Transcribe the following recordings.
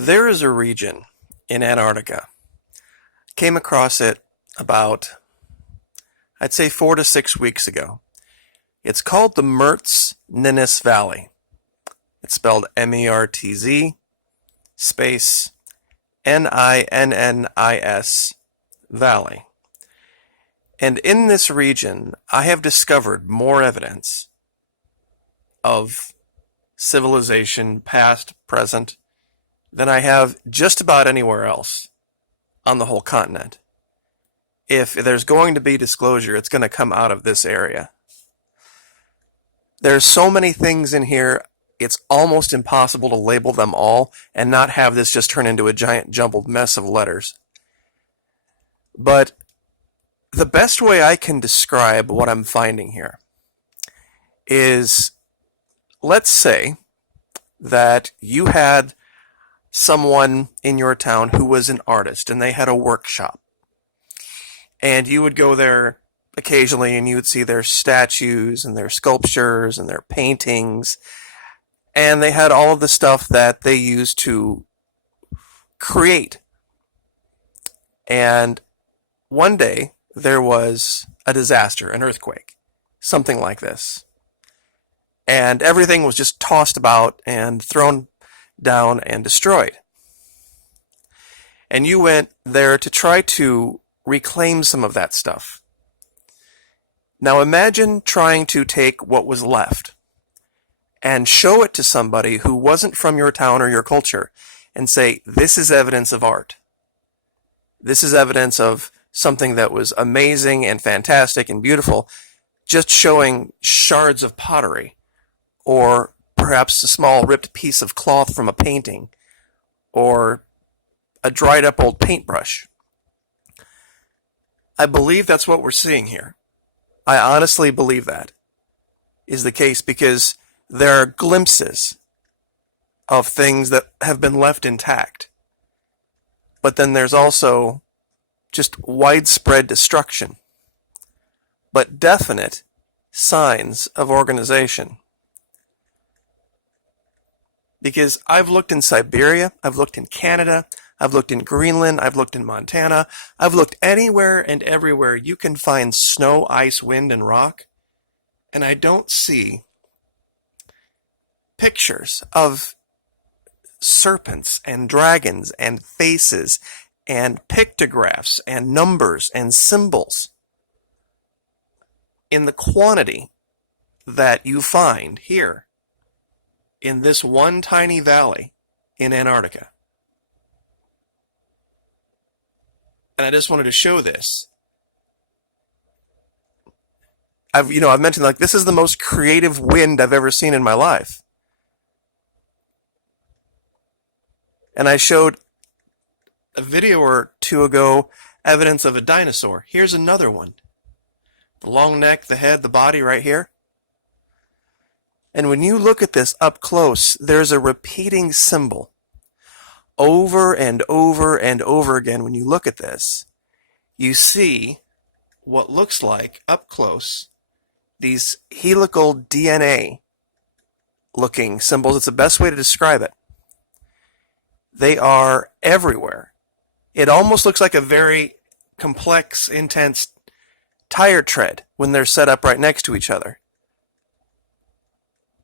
There is a region in Antarctica. Came across it about, I'd say 4 to 6 weeks ago. It's called the Mertz-Ninnis Valley. It's spelled MERTZ space NINNIS Valley. And in this region, I have discovered more evidence of civilization, past, present, than I have just about anywhere else on the whole continent. If there's going to be disclosure, it's going to come out of this area. There's so many things in here, it's almost impossible to label them all and not have this just turn into a giant jumbled mess of letters. But the best way I can describe what I'm finding here is, let's say that you had someone in your town who was an artist and they had a workshop. And you would go there occasionally and you would see their statues and their sculptures and their paintings. And they had all of the stuff that they used to create. And one day there was a disaster, an earthquake, something like this. And everything was just tossed about and thrown down and destroyed. And you went there to try to reclaim some of that stuff. Now imagine trying to take what was left and show it to somebody who wasn't from your town or your culture and say, this is evidence of art. This is evidence of something that was amazing and fantastic and beautiful, just showing shards of pottery or perhaps a small ripped piece of cloth from a painting or a dried up old paintbrush. I believe that's what we're seeing here. I honestly believe that is the case because there are glimpses of things that have been left intact. But then there's also just widespread destruction, but definite signs of organization. Because I've looked in Siberia, I've looked in Canada, I've looked in Greenland, I've looked in Montana, I've looked anywhere and everywhere you can find snow, ice, wind, and rock, and I don't see pictures of serpents and dragons and faces and pictographs and numbers and symbols in the quantity that you find here in this one tiny valley in Antarctica. And I just wanted to show this. I've mentioned, like, this is the most creative wind I've ever seen in my life. And I showed a video or two ago evidence of a dinosaur. Here's another one. The long neck, the head, the body right here. And when you look at this up close, there's a repeating symbol. Over and over and over again, when you look at this, you see what looks like, up close, these helical DNA looking symbols. It's the best way to describe it. They are everywhere. It almost looks like a very complex, intense tire tread when they're set up right next to each other.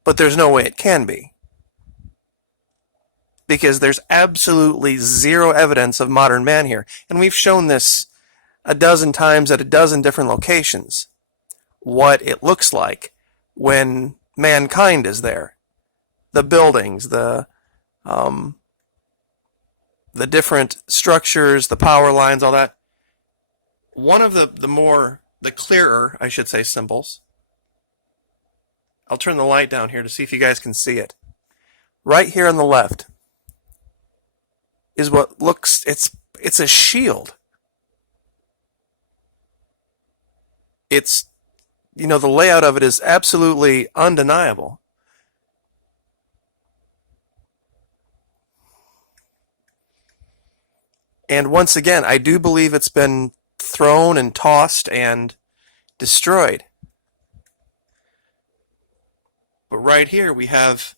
But there's no way it can be. Because there's absolutely zero evidence of modern man here. And we've shown this a dozen times at a dozen different locations. What it looks like when mankind is there. The buildings, the different structures, the power lines, all that. One of the clearer, I should say, symbols. I'll turn the light down here to see if you guys can see it. Right here on the left is what looks, it's a shield. It's, the layout of it is absolutely undeniable. And once again, I do believe it's been thrown and tossed and destroyed. But right here we have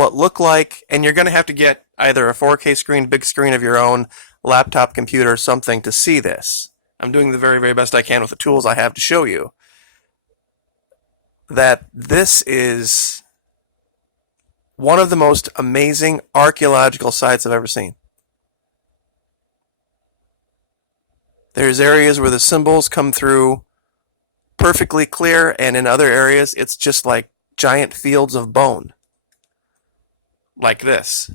what look like, and you're going to have to get either a 4K screen, big screen of your own, laptop, computer, something to see this. I'm doing the very, very best I can with the tools I have to show you that this is one of the most amazing archaeological sites I've ever seen. There's areas where the symbols come through perfectly clear, and in other areas it's just like giant fields of bone. Like this.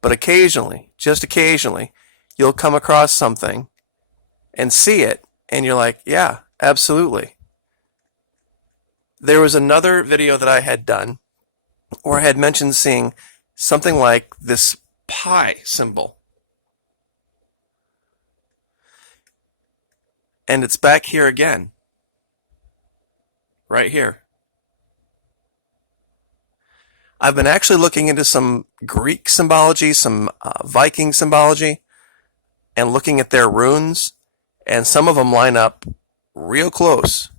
But occasionally, just occasionally, you'll come across something and see it, and you're like, yeah, absolutely. There was another video that I had done where I had mentioned seeing something like this pi symbol. And it's back here again. Right here. I've been actually looking into some Greek symbology, some Viking symbology, and looking at their runes, and some of them line up real close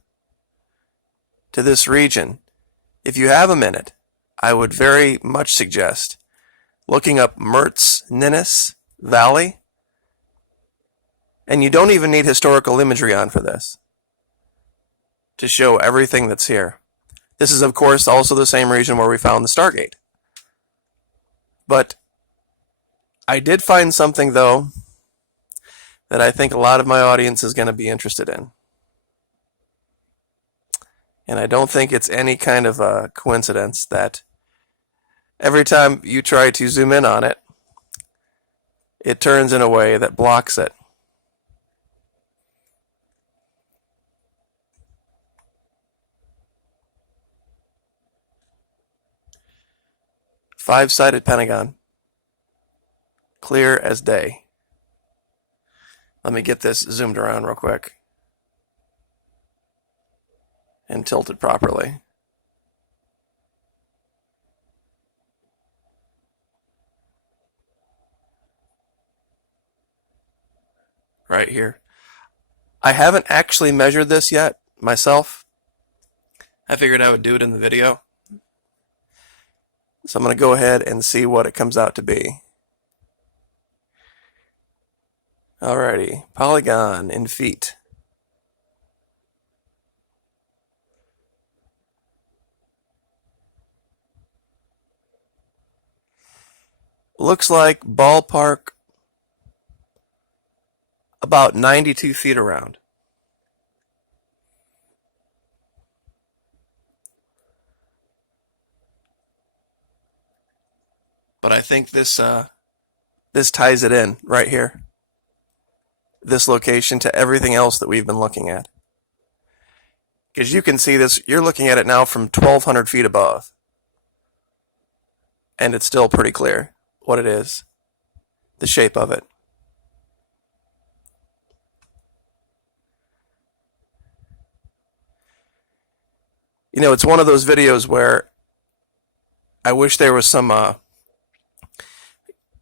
to this region. If you have a minute, I would very much suggest looking up Mertz Ninnis Valley, and you don't even need historical imagery on for this to show everything that's here. This is, of course, also the same region where we found the Stargate. But I did find something, though, that I think a lot of my audience is going to be interested in. And I don't think it's any kind of a coincidence that every time you try to zoom in on it, it turns in a way that blocks it. Five-sided Pentagon. Clear as day. Let me get this zoomed around real quick and tilted properly. Right here. I haven't actually measured this yet myself. I figured I would do it in the video. So I'm going to go ahead and see what it comes out to be. Alrighty, polygon in feet. Looks like ballpark about 92 feet around. But I think this ties it in right here. This location to everything else that we've been looking at. Because you can see this, you're looking at it now from 1,200 feet above. And it's still pretty clear what it is, the shape of it. You know, it's one of those videos where I wish there was some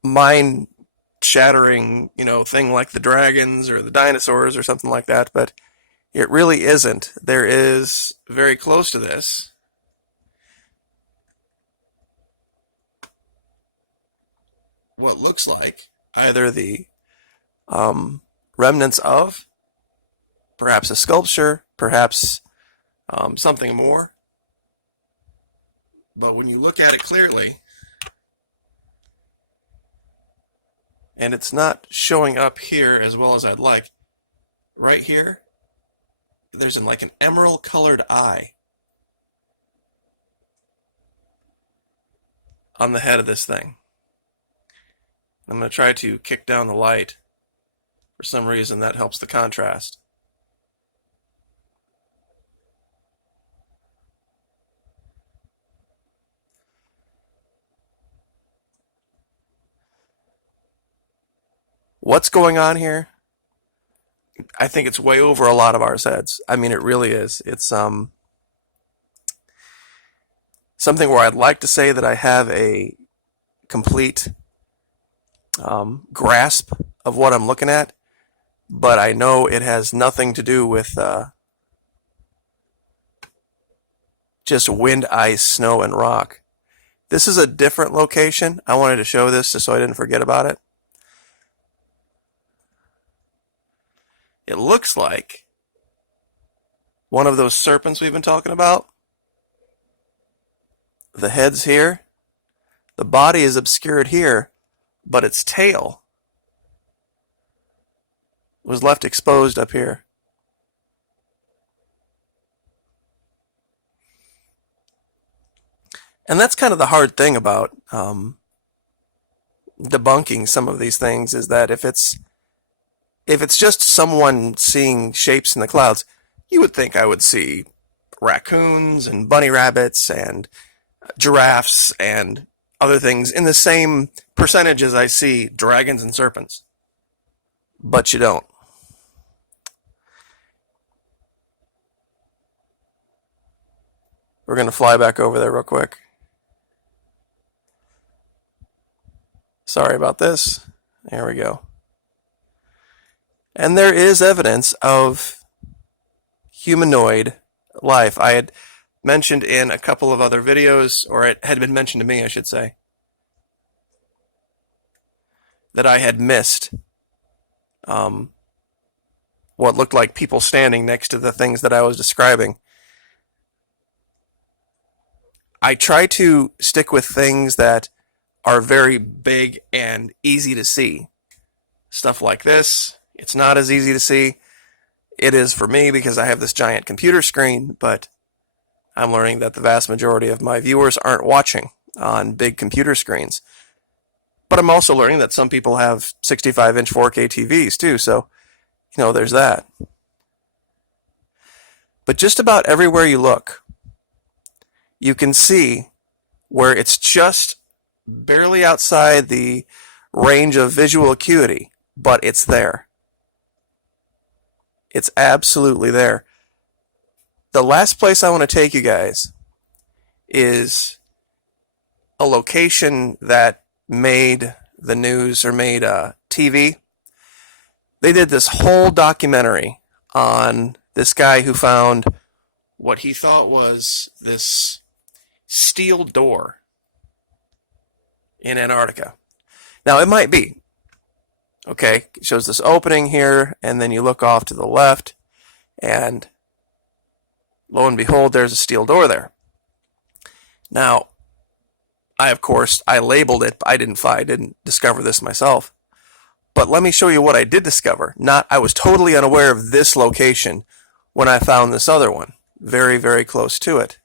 mind-shattering, thing like the dragons or the dinosaurs or something like that, but it really isn't. There is, very close to this, what looks like either the remnants of perhaps a sculpture, perhaps something more. But when you look at it clearly, and it's not showing up here as well as I'd like, right here, there's like an emerald colored eye on the head of this thing. I'm going to try to kick down the light. For some reason that helps the contrast. What's going on here? I think it's way over a lot of our heads. I mean, it really is. It's something where I'd like to say that I have a complete grasp of what I'm looking at, but I know it has nothing to do with just wind, ice, snow, and rock. This is a different location. I wanted to show this just so I didn't forget about it. It looks like one of those serpents we've been talking about. The head's here. The body is obscured here, but its tail was left exposed up here. And that's kind of the hard thing about debunking some of these things, is that if it's just someone seeing shapes in the clouds, you would think I would see raccoons and bunny rabbits and giraffes and other things in the same percentage as I see dragons and serpents. But you don't. We're going to fly back over there real quick. Sorry about this. There we go. And there is evidence of humanoid life. I had mentioned in a couple of other videos, or it had been mentioned to me, I should say, that I had missed what looked like people standing next to the things that I was describing. I try to stick with things that are very big and easy to see. Stuff like this, it's not as easy to see. It is for me because I have this giant computer screen, but I'm learning that the vast majority of my viewers aren't watching on big computer screens. But I'm also learning that some people have 65-inch 4K TVs too, so, there's that. But just about everywhere you look, you can see where it's just barely outside the range of visual acuity, but it's there. It's absolutely there. The last place I want to take you guys is a location that made the news, or made TV. They did this whole documentary on this guy who found what he thought was this steel door in Antarctica. Now, it might be. Okay, it shows this opening here, and then you look off to the left, and lo and behold, there's a steel door there. Now, I labeled it. I didn't discover this myself. But let me show you what I did discover. I was totally unaware of this location when I found this other one, very, very close to it.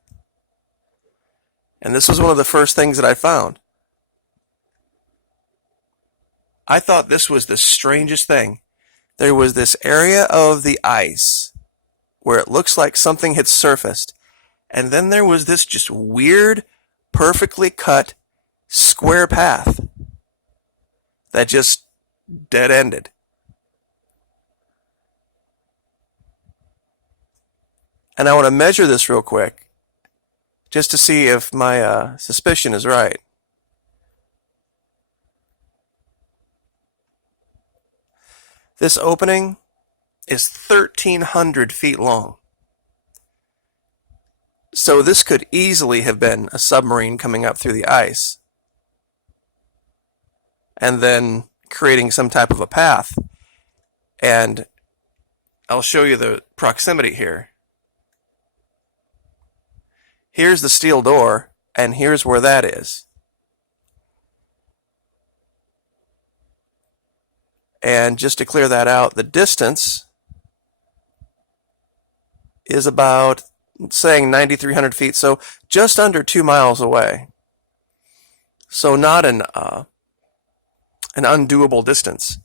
And this was one of the first things that I found. I thought this was the strangest thing. There was this area of the ice where it looks like something had surfaced, and then there was this just weird, perfectly cut square path that just dead-ended. And I want to measure this real quick just to see if my suspicion is right. This opening is 1,300 feet long. So this could easily have been a submarine coming up through the ice and then creating some type of a path. And I'll show you the proximity here. Here's the steel door, and here's where that is. And just to clear that out, the distance is about, saying 9,300 feet, so just under 2 miles away. So not an undoable distance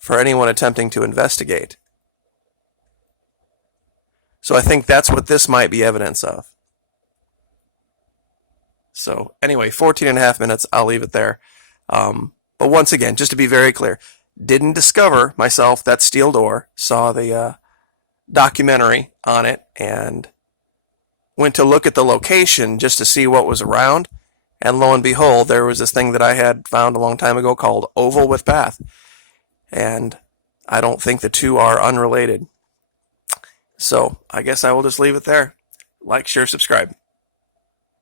for anyone attempting to investigate. So I think that's what this might be evidence of. So anyway, 14 and a half minutes, I'll leave it there. But once again, just to be very clear, didn't discover myself that steel door, saw the documentary on it, and went to look at the location just to see what was around, and lo and behold, there was this thing that I had found a long time ago called oval with path, and I don't think the two are unrelated. So I guess I will just leave it there. Like, share, subscribe.